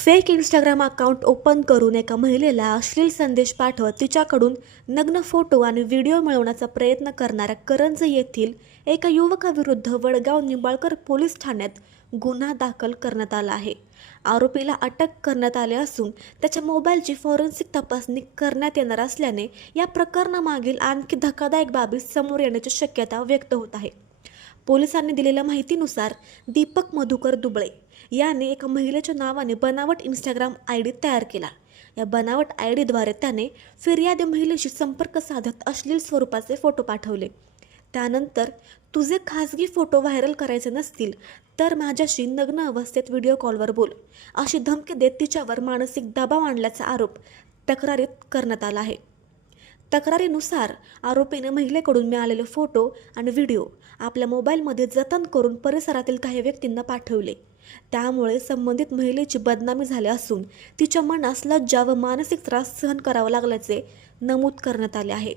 Fake Instagram account open करून एका महिलेला अश्लील संदेश पाठवत तिच्याकडून नग्न फोटो आणि व्हिडिओ मिळवण्याचा प्रयत्न करणाऱ्या करंज येथील एका युवकाविरुद्ध वडगाव निंबाळकर पोलीस ठाण्यात गुन्हा दाखल करण्यात आला आहे। आरोपीला अटक करण्यात आली असून त्याच्या मोबाईलची फॉरेन्सिक तपासणी करण्यात येणार असल्याने या प्रकरणामागील आणखी धक्कादायक बाबी समोर येण्याची शक्यता व्यक्त होत आहे। पोलिसांनी दिलेल्या माहितीनुसार दीपक मधुकर दुबळे याने एका महिलेच्या नावाने बनावट इंस्टाग्राम आयडी तयार केला। या बनावट आयडीद्वारे त्याने फिर्यादी महिलेशी संपर्क साधत अश्लील स्वरूपाचे फोटो पाठवले। त्यानंतर तुझे खासगी फोटो व्हायरल करायचे नसतील तर माझ्याशी नग्न अवस्थेत व्हिडिओ कॉलवर बोल अशी धमकी देत तिच्यावर मानसिक दबाव आणल्याचा आरोप तक्रारीत करण्यात आला आहे। तक्रारीनुसार आरोपीने महिलेकडून मिळालेले फोटो आणि व्हिडिओ आपल्या मोबाईलमध्ये जतन करून परिसरातील काही व्यक्तींना पाठवले। त्यामुळे संबंधित महिलेची बदनामी झाली असून तिच्या मनास लज्जा व मानसिक त्रास सहन करावा लागल्याचे नमूद करण्यात आले आहे।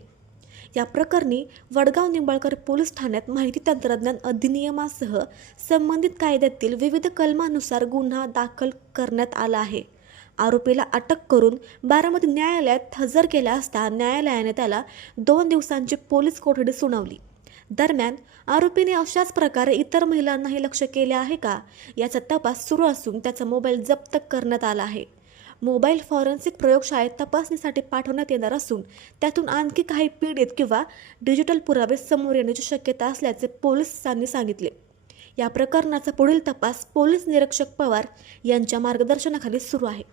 या प्रकरणी वडगाव निंबाळकर पोलीस ठाण्यात माहिती तंत्रज्ञान अधिनियमासह संबंधित कायद्यातील विविध कलमानुसार गुन्हा दाखल करण्यात आला आहे। आरोपीला अटक करून बारामती न्यायालयात हजर केले असता न्यायालयाने त्याला 2 दिवसांची पोलीस कोठडी सुनावली। दरम्यान आरोपीने अशाच प्रकारे इतर महिलांनाही लक्ष्य केले आहे का याचा तपास सुरू असून त्याचा मोबाईल जप्त करण्यात आला आहे। मोबाईल फॉरेन्सिक प्रयोगशाळेत तपासणीसाठी पाठवण्यात येणार असून त्यातून आणखी काही पीडित किंवा डिजिटल पुरावे समोर येण्याची शक्यता असल्याचे पोलिसांनी सांगितले। या प्रकरणाचा पुढील तपास पोलीस निरीक्षक पवार यांच्या मार्गदर्शनाखाली सुरू आहे।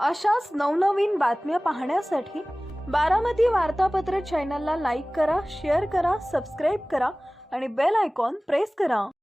अशाच नवनवीन बातम्या पाहण्यासाठी बारामती वार्तापत्र चॅनलला लाईक करा, शेअर करा, सबस्क्राईब करा आणि बेल आयकॉन प्रेस करा।